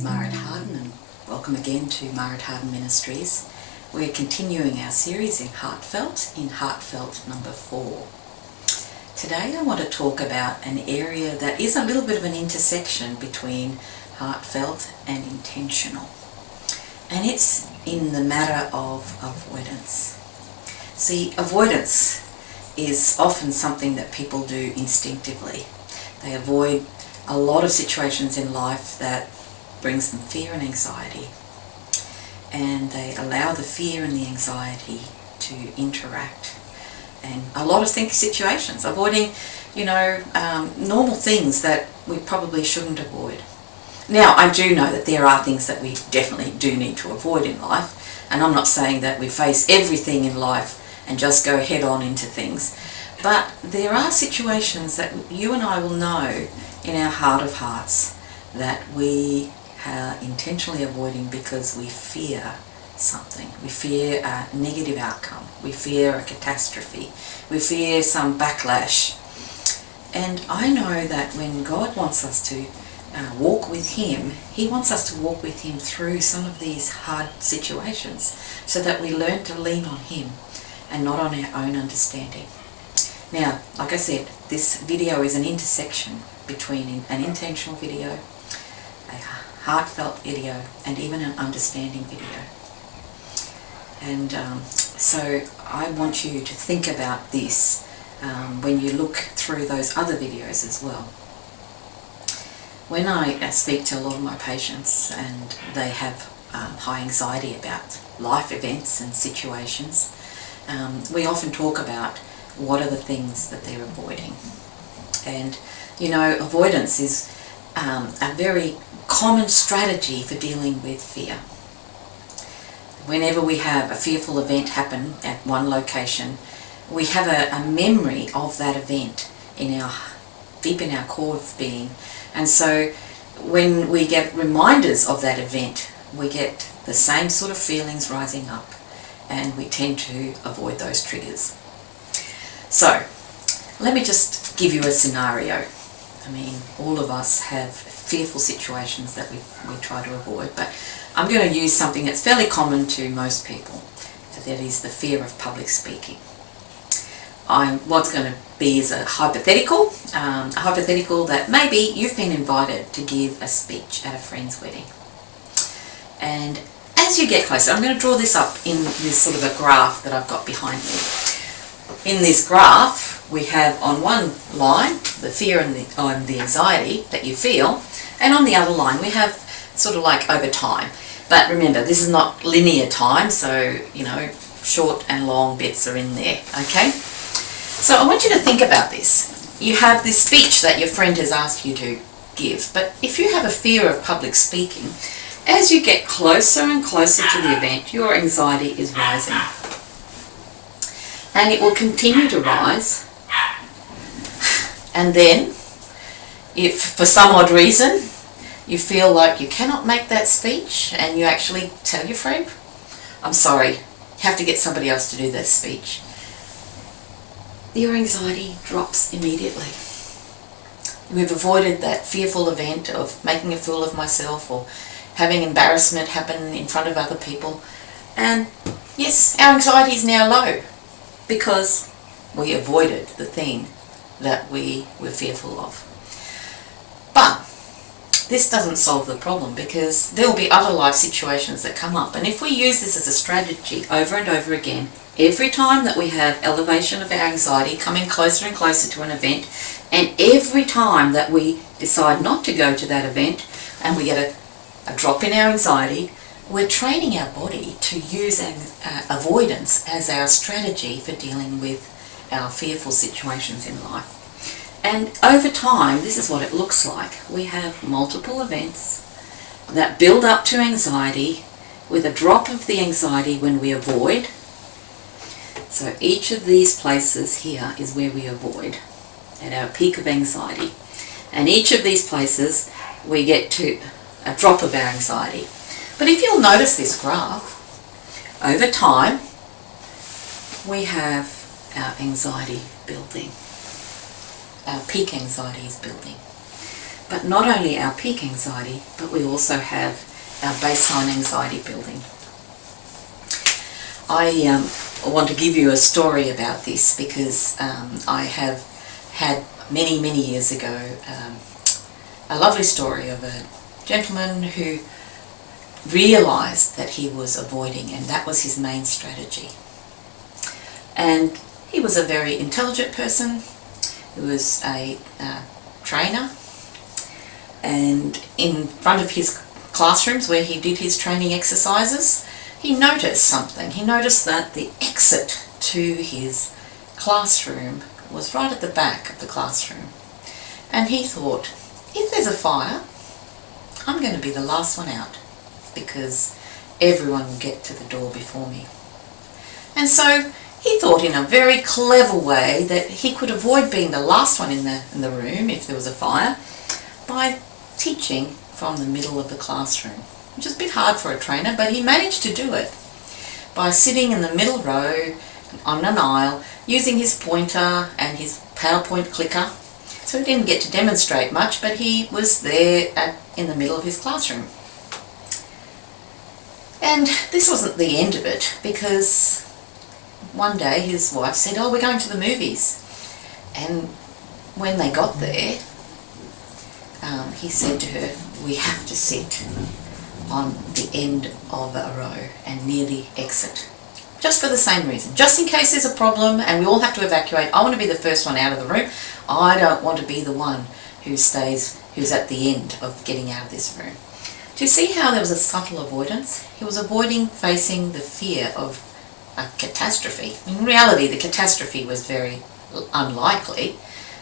is Margaret Harden, and welcome again to Margaret Harden Ministries. We're continuing our series in Heartfelt number 4. Today I want to talk about an area that is a little bit of an intersection between heartfelt and intentional. And it's in the matter of avoidance. See, avoidance is often something that people do instinctively. They avoid a lot of situations in life that brings them fear and anxiety, and they allow the fear and the anxiety to interact. And a lot of situations, avoiding, normal things that we probably shouldn't avoid. Now, I do know that there are things that we definitely do need to avoid in life, and I'm not saying that we face everything in life and just go head on into things. But there are situations that you and I will know in our heart of hearts that we are intentionally avoiding because we fear something. We fear a negative outcome. We fear a catastrophe. We fear some backlash. And I know that when God wants us to walk with Him, He wants us to walk with Him through some of these hard situations so that we learn to lean on Him and not on our own understanding. Now, like I said, this video is an intersection between an intentional video, a heartfelt video, and even an understanding video. And so I want you to think about this when you look through those other videos as well. When I speak to a lot of my patients and they have high anxiety about life events and situations, we often talk about what are the things that they're avoiding. And avoidance is a very common strategy for dealing with fear. Whenever we have a fearful event happen at one location, we have a memory of that event deep in our core of being. And so when we get reminders of that event, we get the same sort of feelings rising up, and we tend to avoid those triggers. So, let me just give you a scenario. I mean, all of us have fearful situations that we try to avoid, but I'm going to use something that's fairly common to most people. That is the fear of public speaking. What's going to be is a hypothetical that maybe you've been invited to give a speech at a friend's wedding. And as you get closer, I'm going to draw this up in this sort of a graph that I've got behind me. In this graph, we have on one line the fear and the anxiety that you feel, and on the other line we have sort of like over time. But remember, this is not linear time, so short and long bits are in there, okay? So I want you to think about this. You have this speech that your friend has asked you to give, but if you have a fear of public speaking, as you get closer and closer to the event, your anxiety is rising. And it will continue to rise. And then, if for some odd reason you feel like you cannot make that speech and you actually tell your friend, I'm sorry, you have to get somebody else to do that speech, your anxiety drops immediately. We've avoided that fearful event of making a fool of myself or having embarrassment happen in front of other people. And yes, our anxiety is now low because we avoided the thing that we were fearful of. But this doesn't solve the problem, because there will be other life situations that come up. And if we use this as a strategy over and over again, every time that we have elevation of our anxiety coming closer and closer to an event, and every time that we decide not to go to that event and we get a drop in our anxiety, we're training our body to use avoidance as our strategy for dealing with our fearful situations in life. And over time, this is what it looks like. We have multiple events that build up to anxiety with a drop of the anxiety when we avoid. So each of these places here is where we avoid at our peak of anxiety. And each of these places we get to a drop of our anxiety. But if you'll notice this graph, over time we have our anxiety building. Our peak anxiety is building. but not only our peak anxiety, but we also have our baseline anxiety building. I want to give you a story about this because I have had many years ago a lovely story of a gentleman who realised that he was avoiding, and that was his main strategy. And he was a very intelligent person. He was a trainer, and in front of his classrooms where he did his training exercises, he noticed something. He noticed that the exit to his classroom was right at the back of the classroom. And he thought, if there's a fire, I'm going to be the last one out because everyone will get to the door before me. And so he thought in a very clever way that he could avoid being the last one in the room if there was a fire by teaching from the middle of the classroom, which is a bit hard for a trainer, but he managed to do it by sitting in the middle row on an aisle using his pointer and his PowerPoint clicker. So he didn't get to demonstrate much, but he was there in the middle of his classroom. And this wasn't the end of it, because one day his wife said, "Oh, we're going to the movies." And when they got there, he said to her, "We have to sit on the end of a row and near the exit." Just for the same reason. Just in case there's a problem and we all have to evacuate, I want to be the first one out of the room. I don't want to be the one who's at the end of getting out of this room. Do you see how there was a subtle avoidance? He was avoiding facing the fear of a catastrophe. In reality, the catastrophe was very unlikely,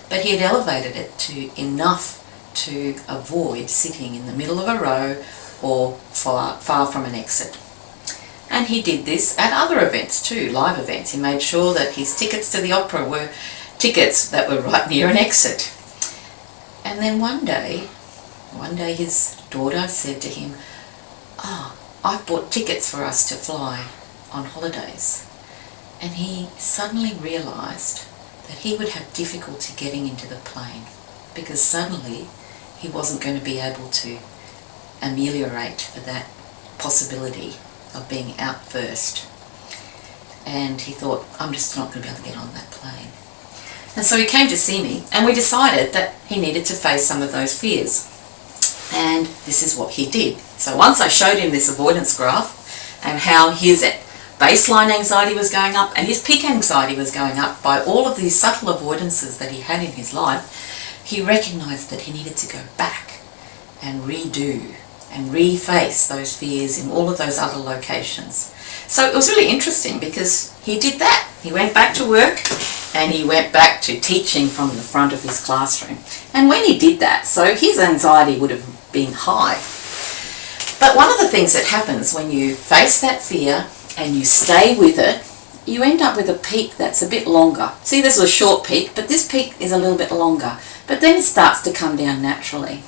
but he had elevated it to enough to avoid sitting in the middle of a row or far from an exit. And he did this at other events too, live events. He made sure that his tickets to the opera were tickets that were right near an exit. And then one day his daughter said to him, "Oh, I've bought tickets for us to fly on holidays." And he suddenly realised that he would have difficulty getting into the plane because suddenly he wasn't going to be able to ameliorate for that possibility of being out first. And he thought, "I'm just not going to be able to get on that plane." And so he came to see me, and we decided that he needed to face some of those fears. And this is what he did. So once I showed him this avoidance graph and how his baseline anxiety was going up and his peak anxiety was going up by all of these subtle avoidances that he had in his life, he recognised that he needed to go back and redo and reface those fears in all of those other locations. So it was really interesting because he did that. He went back to work and he went back to teaching from the front of his classroom. And when he did that, so his anxiety would have been high. But one of the things that happens when you face that fear and you stay with it, you end up with a peak that's a bit longer. See, this was a short peak, but this peak is a little bit longer. But then it starts to come down naturally.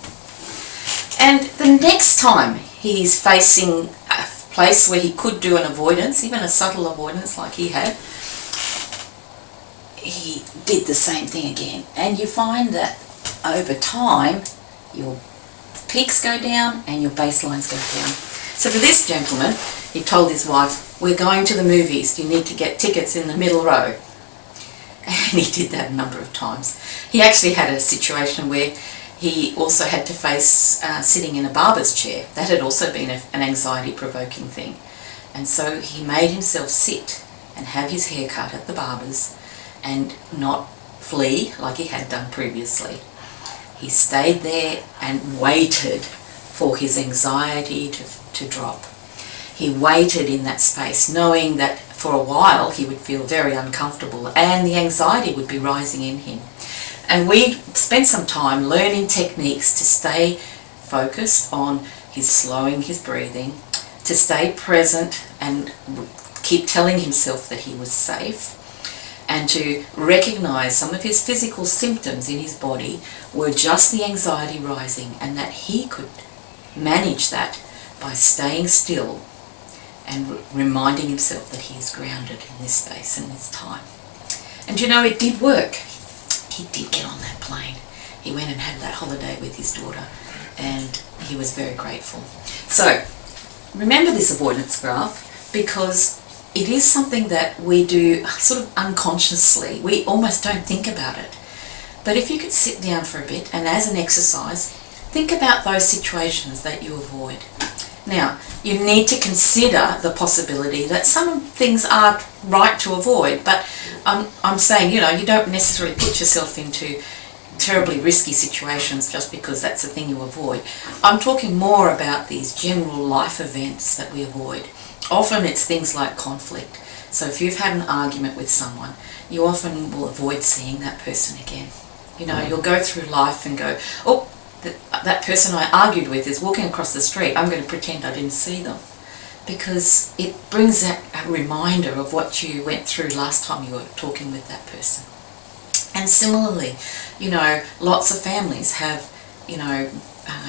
And the next time he's facing a place where he could do an avoidance, even a subtle avoidance like he had, he did the same thing again. And you find that over time, your peaks go down and your baselines go down. So for this gentleman, he told his wife, "We're going to the movies. You need to get tickets in the middle row." And he did that a number of times. He actually had a situation where he also had to face sitting in a barber's chair. That had also been an anxiety-provoking thing. And so he made himself sit and have his hair cut at the barber's and not flee like he had done previously. He stayed there and waited for his anxiety to drop. He waited in that space, knowing that for a while he would feel very uncomfortable and the anxiety would be rising in him. And we spent some time learning techniques to stay focused on his slowing his breathing, to stay present and keep telling himself that he was safe, and to recognize some of his physical symptoms in his body were just the anxiety rising, and that he could manage that by staying still and reminding himself that he is grounded in this space and this time. And you know, it did work. He did get on that plane he went and had that holiday with his daughter, and he was very grateful. So remember this avoidance graph, because it is something that we do sort of unconsciously. We almost don't think about it. But if you could sit down for a bit and as an exercise, think about those situations that you avoid. Now, you need to consider the possibility that some things are right to avoid, but I'm saying, you don't necessarily put yourself into terribly risky situations just because that's the thing you avoid. I'm talking more about these general life events that we avoid. Often it's things like conflict. So if you've had an argument with someone, you often will avoid seeing that person again. You'll go through life and go, oh, that person I argued with is walking across the street. I'm going to pretend I didn't see them. Because it brings a reminder of what you went through last time you were talking with that person. And similarly, lots of families have,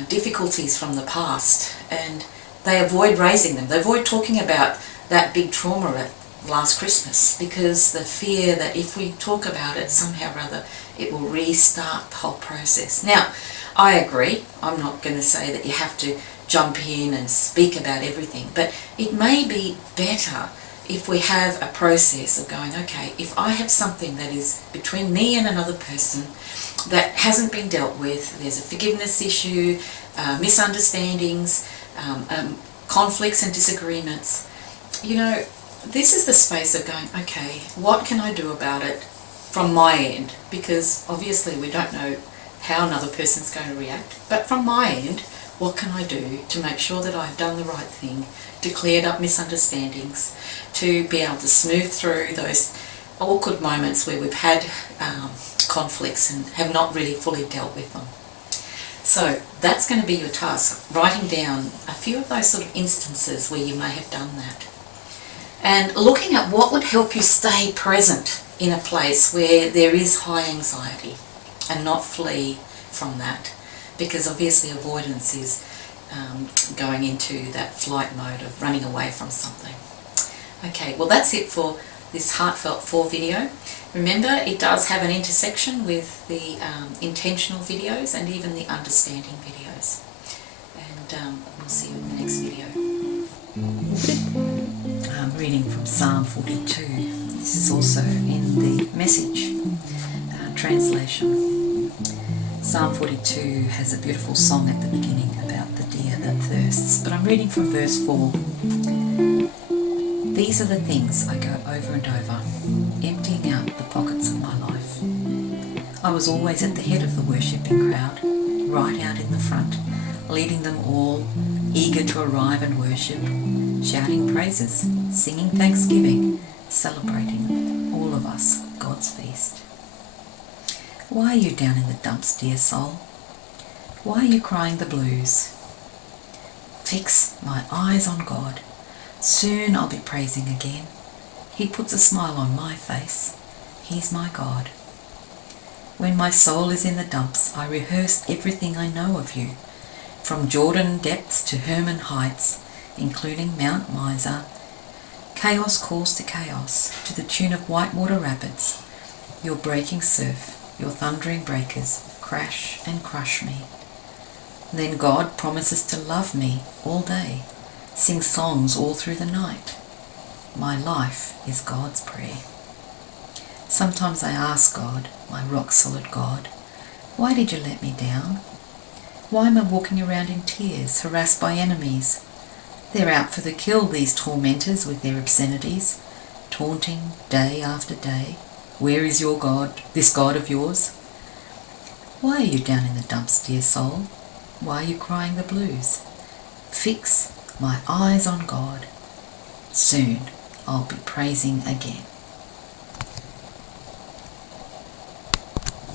difficulties from the past, and they avoid raising them. They avoid talking about that big trauma at last Christmas, because the fear that if we talk about it, somehow or other, it will restart the whole process. Now, I agree. I'm not going to say that you have to jump in and speak about everything, but it may be better if we have a process of going, okay, if I have something that is between me and another person that hasn't been dealt with, there's a forgiveness issue, misunderstandings, conflicts and disagreements, this is the space of going, okay, what can I do about it from my end? Because obviously we don't know how another person's going to react, but from my end, what can I do to make sure that I've done the right thing, to clear up misunderstandings, to be able to smooth through those awkward moments where we've had conflicts and have not really fully dealt with them. So that's going to be your task, writing down a few of those sort of instances where you may have done that. And looking at what would help you stay present in a place where there is high anxiety and not flee from that. Because obviously avoidance is going into that flight mode of running away from something. Okay, well that's it for this Heartfelt 4 video. Remember, it does have an intersection with the intentional videos and even the understanding videos. And we'll see you in the next video. I'm reading from Psalm 42. This is also in the Message translation. Psalm 42 has a beautiful song at the beginning about the deer that thirsts, but I'm reading from verse 4. These are the things I go over and over, emptying out the pockets of my life. I was always at the head of the worshipping crowd, right out in the front, leading them all, eager to arrive and worship, shouting praises, singing thanksgiving, celebrating, all of us, God's feast. Why are you down in the dumps, dear soul? Why are you crying the blues? Fix my eyes on God. Soon I'll be praising again. He puts a smile on my face. He's my God. When my soul is in the dumps, I rehearse everything I know of you, from Jordan depths to Hermon heights, including Mount Miser. Chaos calls to chaos, to the tune of whitewater rapids. Your breaking surf, your thundering breakers, crash and crush me. Then God promises to love me all day, sing songs all through the night. My life is God's prayer. Sometimes I ask God, my rock-solid God, why did you let me down? Why am I walking around in tears, harassed by enemies? They're out for the kill, these tormentors with their obscenities, taunting day after day. Where is your God, this God of yours? Why are you down in the dumps, dear soul? Why are you crying the blues? Fix my eyes on God. Soon I'll be praising again.